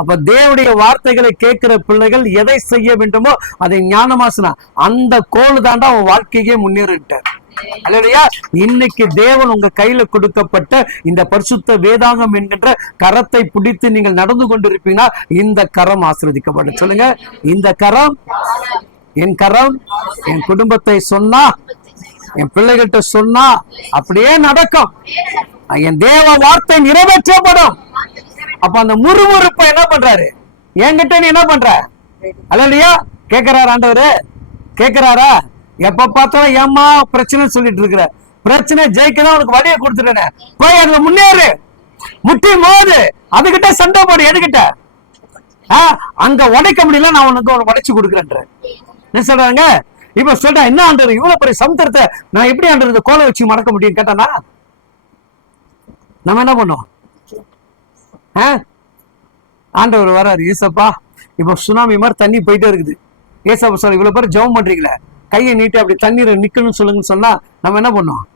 அப்ப தேவனுடைய வார்த்தைகளை கேட்கிற பிள்ளைகள் எதை செய்ய வேண்டுமோ அதை ஞானமாசனா அந்த கோல் தாண்டா அவன் வாழ்க்கையே முன்னேறிட்டார். அல்லையா? இன்னைக்கு தேவன் உங்க கையில கொடுக்கப்பட்ட இந்த பரிசுத்த வேதாகம் என்கின்ற கரத்தை பிடித்து நீங்கள் நடந்து கொண்டிருப்பீங்கன்னா இந்த கரம் ஆசீர்வதிக்கப்படும். சொல்லுங்க, இந்த கரம், என் கரம் என் குடும்பத்தை சொன்னா, என் பிள்ளைகிட்ட சொன்னா அப்படியே நடக்கும். என் தேவ வார்த்தை நிறைவேற்றப்படும். அப்ப அந்த முறுமுறுப்ப என்ன பண்றாரு? என்கிட்ட நீ என்ன பண்ற? அல்லையா? கேட்கிறாரா ஆண்டவரு? கேட்கிறாரா? எப்ப பார்த்தாலும் ஏமா பிரச்சனை சொல்லிட்டு இருக்கிற, பிரச்சனை ஜெயிக்கதான் உனக்கு வழியை கொடுத்துட்டேன், போய் அதுல முன்னேறு, முட்டி மோது, அதுகிட்ட சண்டை போடு. எதுகிட்ட? அங்க உடைக்க முடியல, நான் உனக்கு உடைச்சு கொடுக்குறேன்ற என்ன சொல்றாங்க? இப்ப சொல்றேன், என்ன ஆண்டவர் இவ்வளவு பெரிய சமுத்திரத்தை நான் எப்படி ஆண்டவர் இந்த கோலை வச்சு மடக்க முடியும் கேட்டானா நம்ம என்ன பண்ணுவோம்? ஆண்டவர் வராரு, ஏசப்பா இப்ப சுனாமி மாதிரி தண்ணி போயிட்டே இருக்குது, ஏசப்பா சொல்ல இவ்வளவு பேர் ஜெபம் பண்றீங்களே, கையை நீட்டி அப்படி தண்ணீரை நிக்கணும்னு சொல்லுங்கன்னு சொன்னா நம்ம என்ன பண்ணுவோம்?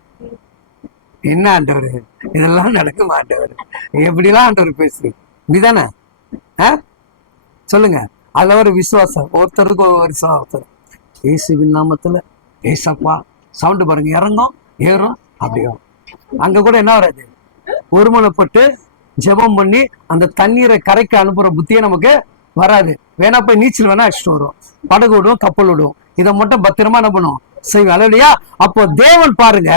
என்ன ஆண்டவர் இதெல்லாம் நடக்குமா ஆண்டவர்? எப்படிலாம் ஆண்டவர் பேசு நீதானே? சொல்லுங்க. அதுல ஒரு விசுவாசம், ஒருத்தருக்கு ஒரு விசுவாசம். இயேசுவின் நாமத்துல ஏசப்பா சவுண்டு பாருங்க, இறங்கும் ஏறும் அப்படியோ. அங்க கூட என்ன வராது? ஒருமனப்பட்டு ஜெபம் பண்ணி அந்த தண்ணீரை கரைக்கு அனுப்புற புத்தியே நமக்கு வராது. வேணா போய் நீச்சல் வேணா அடிச்சுட்டு வருவோம், படகு விடுவோம், கப்பல் விடுவோம், இதை மட்டும் பத்திரமா என்ன பண்ணுவோம்? செய்வோம். இல்லையா? அப்போ தேவன் பாருங்க,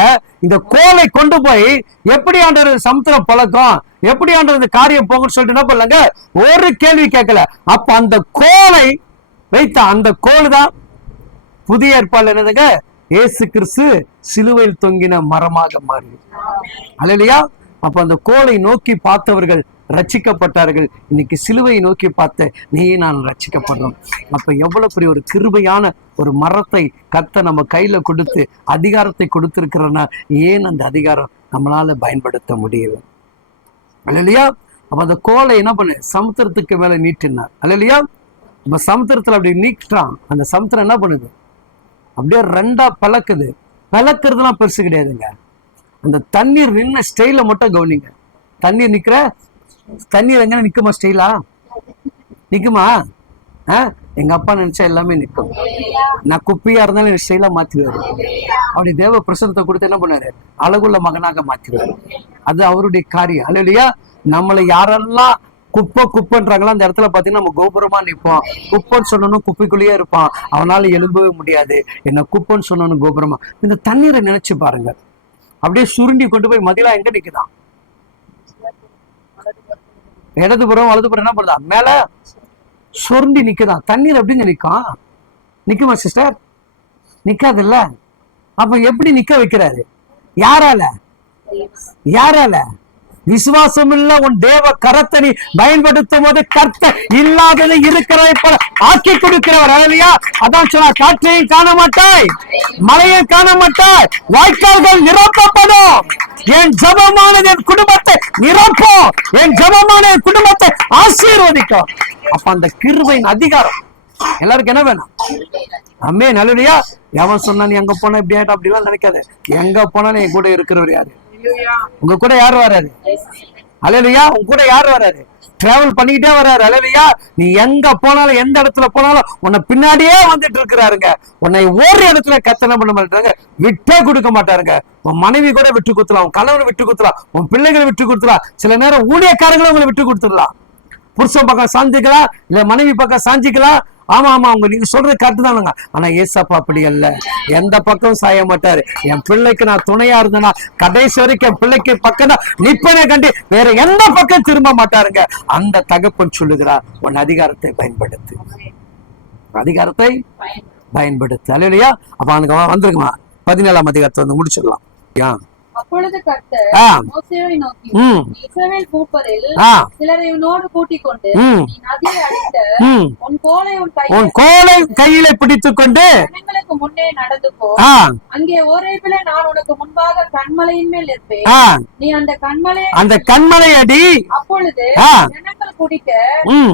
இந்த கோலை கொண்டு போய் எப்படி ஆண்டவர் சமுத்திரம் பழக்கம், எப்படி ஆண்டவர் இந்த காரியம் போங்கன்னு சொல்லிட்டு என்ன பண்ணலங்க? ஒரு கேள்வி கேட்கல. அப்ப அந்த கோலை வைத்த அந்த கோல் தான் புதிய ஏற்பாடு என்னதுங்க? இயேசு கிறிஸ்து சிலுவையில் தொங்கின மரமாக மாறி. அல்லையா? அப்ப அந்த கோலை நோக்கி பார்த்தவர்கள் ரட்சிக்கப்பட்டார்கள். இன்னைக்கு சிலுவையை நோக்கி பார்த்த நீ நான் ரட்சிக்கப்படுறோம். அப்ப எவ்வளவு பெரிய ஒரு கிருபையான ஒரு மரத்தை கர்த்தர் நம்ம கையில கொடுத்து அதிகாரத்தை கொடுத்திருக்கிறனா, ஏன் அந்த அதிகாரம் நம்மளால பயன்படுத்த முடியல? அல்லையா? அப்ப அந்த கோலை என்ன பண்ணு? சமுத்திரத்துக்கு மேல நீட்டினார். அல்லையா? நம்ம சமுத்திரத்துல அப்படி நீட்டான். அந்த சமுத்திரம் என்ன பண்ணுது? அப்படியே ரெண்டா பழக்குது. பழக்கிறதுலாம் பெருசு கிடையாதுங்க. அந்த தண்ணீர் நின்ன ஸ்டைல மட்டும் கவனிங்க. தண்ணீர் நிக்கிற தண்ணீர் எங்க நிக்குமா? ஸ்டைலா நிக்குமா? எங்க அப்பா நினைச்சா எல்லாமே நிக்கும். நான் குப்பியா இருந்தாலும் ஸ்டைலா மாத்திடுவாரு. அப்படி தேவ பிரசனத்தை கொடுத்து என்ன பண்ணாரு? அழகுள்ள மகனாக மாத்திடுவாரு. அது அவருடைய காரியம். அல்லையா? நம்மளை யாரெல்லாம் குப்பை குப்பைன்றாங்களா அந்த இடத்துல பாத்தீங்கன்னா நம்ம கோபுரமா நிற்போம். குப்பைன்னு சொன்னோம் குப்பைக்குள்ளேயே இருப்பான், அவனால எழும்பவே முடியாது. என்ன குப்பைன்னு சொன்னோன்னு கோபுரமா. இந்த தண்ணீரை நினைச்சு பாருங்க, அப்படியே சுருண்டி கொண்டு போய் மதிலா எங்க நிக்குதான்? இடதுபுறம் வலதுபுறம் என்ன பண்ணுதா? மேல சுருண்டி நிக்குதான். தண்ணீர் எப்படிங்க நிக்கும்? நிக்குமா சிஸ்டர்? நிக்காதுல்ல. அப்ப எப்படி நிக்க வைக்கிறாரு? யாரால? யாரால? விசுவாசம் இல்ல உன் தேவ கரத்தை நீ பயன்படுத்தும் போது கர்த்தர் இல்லாததை இருக்கிறதை போல ஆக்கி கொடுக்கிறவர். அல்லையா? அதான் சொன்னா, காற்றையும் காண மாட்டாய், மழையும் காண மாட்டாய், வாய்க்கால்கள் நிரப்பப்படும். என் ஜபமானது என் குடும்பத்தை நிரப்பும், என் ஜபமான என் குடும்பத்தை ஆசீர்வதிக்கும். அப்ப அந்த கிருபையின் அதிகாரம் எல்லாருக்கும் என்ன வேணும்? ஆமென். அல்லேலூயா. எவன் சொன்னா நீ எங்க போனா இப்படி ஆயிட்டா அப்படிலாம் நினைக்காது. எங்க போனாலும் என் கூட இருக்கிறவர் யாரு? உங்க கூட யாரு வராரு? அல்லேலூயா. உங்க கூட யாரு வராரு? டிராவல் பண்ணிக்கிட்டே வராரு. அல்லேலூயா. நீ எங்க போனாலும் எந்த இடத்துல போனாலும் உன்னை பின்னாடியே வந்துட்டு இருக்கிறாருங்க. உன்னை ஒரு இடத்துல கத்தனை பண்ண மாட்டாங்க, விட்டே கொடுக்க மாட்டாருங்க. உன் மனைவி கூட விட்டு கொடுத்துலாம், உன் கணவனை விட்டு கொடுத்துலாம், உன் பிள்ளைகளை விட்டு கொடுத்துலாம், சில நேரம் ஊழியக்காரங்களை உங்களை விட்டு கொடுத்துடலாம். புருஷன் பக்கம் சாஞ்சிக்கலாம், இல்ல மனைவி பக்கம் சாஞ்சிக்கலாம். ஆமா ஆமா, அவங்க நீங்க சொல்றது கரெக்ட் தானுங்க. ஆனா ஏசப்பா அப்படி அல்ல, எந்த பக்கம் சாய மாட்டாரு. என் பிள்ளைக்கு நான் துணையா இருந்தேன்னா கடைசி வரைக்கும் என் பிள்ளைக்கு பக்கம் தான் நிப்பனே கண்டி, வேற எந்த பக்கம் திரும்ப மாட்டாருங்க. அந்த தகப்பன் சொல்லுகிறார், உன் அதிகாரத்தை பயன்படுத்து, அதிகாரத்தை பயன்படுத்து. அல்லேலூயா. அப்ப அவனுக்கு வந்திருக்குமா? 17ஆம் அதிகாரத்தை வந்து முடிச்சிடலாம். அப்பொழுது கர்த்தர் மோசேயை நோக்கி, இஸ்ரவேல் மூப்பரில் சிலரை உன்னோடு கூட்டிக் கொண்டு நீ நதியை அடித்த உன் கோலை கையிலே பிடித்துக் கொண்டு ஜனங்களுக்கு முன்னே நடந்து போ. அங்கே ஓரேபிலே நான் உனக்கு முன்பாக கன்மலையின் மேல் இருப்பேன். நீ அந்த கன்மலை அடி. அப்பொழுது ஜனங்கள் குடிக்க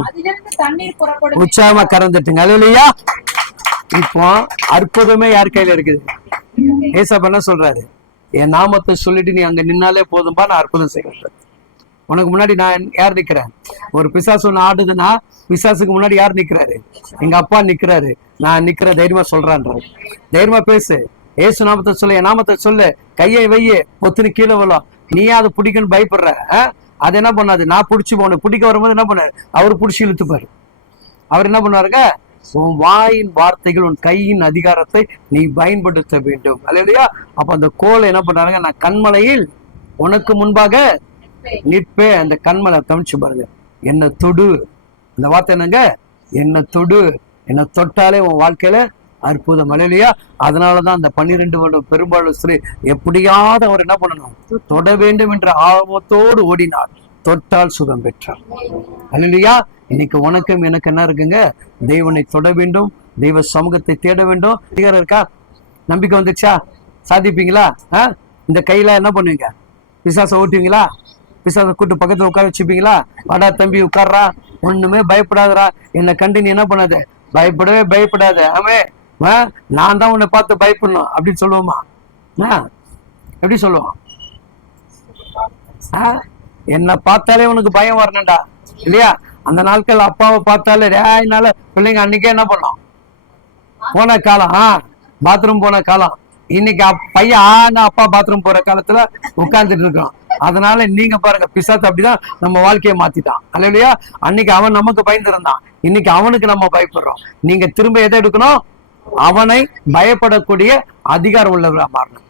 அதிலிருந்து தண்ணீர் புறப்படும். உற்சாகமா கறந்துட்டுங்க. அல்லேலூயா. இப்போ அற்புதமே யார் கையில இருக்குது? ஏசப்பா என்ன சொல்றாரு? என் நாமத்தை சொல்லிட்டு நீ அங்க நின்னாலே போதும்பா, நான் அற்புதம் செய்வேன். உனக்கு முன்னாடி நான் யார் நிக்கிறேன்? ஒரு பிசாசு ஒண்ணு ஆடுதுன்னா பிசாசுக்கு முன்னாடி யார் நிக்கிறாரு? எங்க அப்பா நிக்கிறாரு. நான் நிக்கிற தைரியமா சொல்றான்றாரு. தைரியமா பேசு. ஏசு நாமத்தை சொல்லு, என் நாமத்தை சொல்லு, கையை வைய, பொத்துன்னு கீழே விழும். நீயே அதை பிடிக்குன்னு பயப்படுற. அது என்ன பண்ணாது, நான் பிடிச்சி போன பிடிக்க வரும்போது என்ன பண்ணாரு? அவரு பிடிச்சி இழுத்துப்பாரு. அவர் என்ன பண்ணுவாருங்க? உன் வாயின் வார்த்தைகள், உன் கையின் அதிகாரத்தை நீ பயன்படுத்த வேண்டும். அல்லையா? அப்ப அந்த கோலை என்ன பண்றாங்க? நான் கண்மலையில் உனக்கு முன்பாக நிற்பேன். அந்த கண்மலை கவனிச்சு பாருங்க. என்ன தொடு, அந்த வார்த்தை என்னங்க? என்ன தொடு. என்ன தொட்டாலே உன் வாழ்க்கையில அற்புதம். அல்லையா? அதனாலதான் அந்த 12 வருடம் பெரும்பாலும் ஸ்ரீ எப்படியாவது அவர் என்ன பண்ணணும்? தொட வேண்டும் என்ற ஆர்வத்தோடு ஓடினார். தொட்டால் சுகம் பெற்றார். அல்லையா? இன்னைக்கு உனக்கும் எனக்கு என்ன இருக்குங்க? தெய்வனை தொட வேண்டும், தெய்வ சமூகத்தை தேட வேண்டும். அதிகாரம் இருக்கா? நம்பிக்கை வந்துச்சா? சாதிப்பீங்களா? இந்த கையில என்ன பண்ணுவீங்க? பிசாசை ஓட்டுவீங்களா? பிசாசை கூட்டு பக்கத்துல உட்கார வச்சுப்பீங்களா? வாடா தம்பி உட்கார்றா, ஒண்ணுமே பயப்படாதரா, என்னை கண்டு நீ என்ன பண்ணாத, பயப்படவே பயப்படாத, ஆமே நான் தான் உன்னை பார்த்து பயப்படணும் அப்படின்னு சொல்லுவோமா? எப்படி சொல்லுவோம்? என்னை பார்த்தாலே உனக்கு பயம் வரணும்டா, இல்லையா? அந்த நாட்கள் அப்பாவை பார்த்தாலே என்னால பிள்ளைங்க அன்னைக்கே என்ன பண்ணோம்? போன காலம், பாத்ரூம் போன காலம். இன்னைக்கு பையன் அப்பா பாத்ரூம் போற காலத்துல உட்கார்ந்துட்டு இருக்கோம். அதனால நீங்க பாருங்க, பிசாசு அப்படிதான் நம்ம வாழ்க்கையை மாத்திட்டான். அல்லையா? அன்னைக்கு அவன் நமக்கு பயந்துருந்தான், இன்னைக்கு அவனுக்கு நம்ம பயப்படுறோம். நீங்க திரும்ப எதை எடுக்கணும்? அவனை பயப்படக்கூடிய அதிகாரம் உள்ளவரா மாறணும்.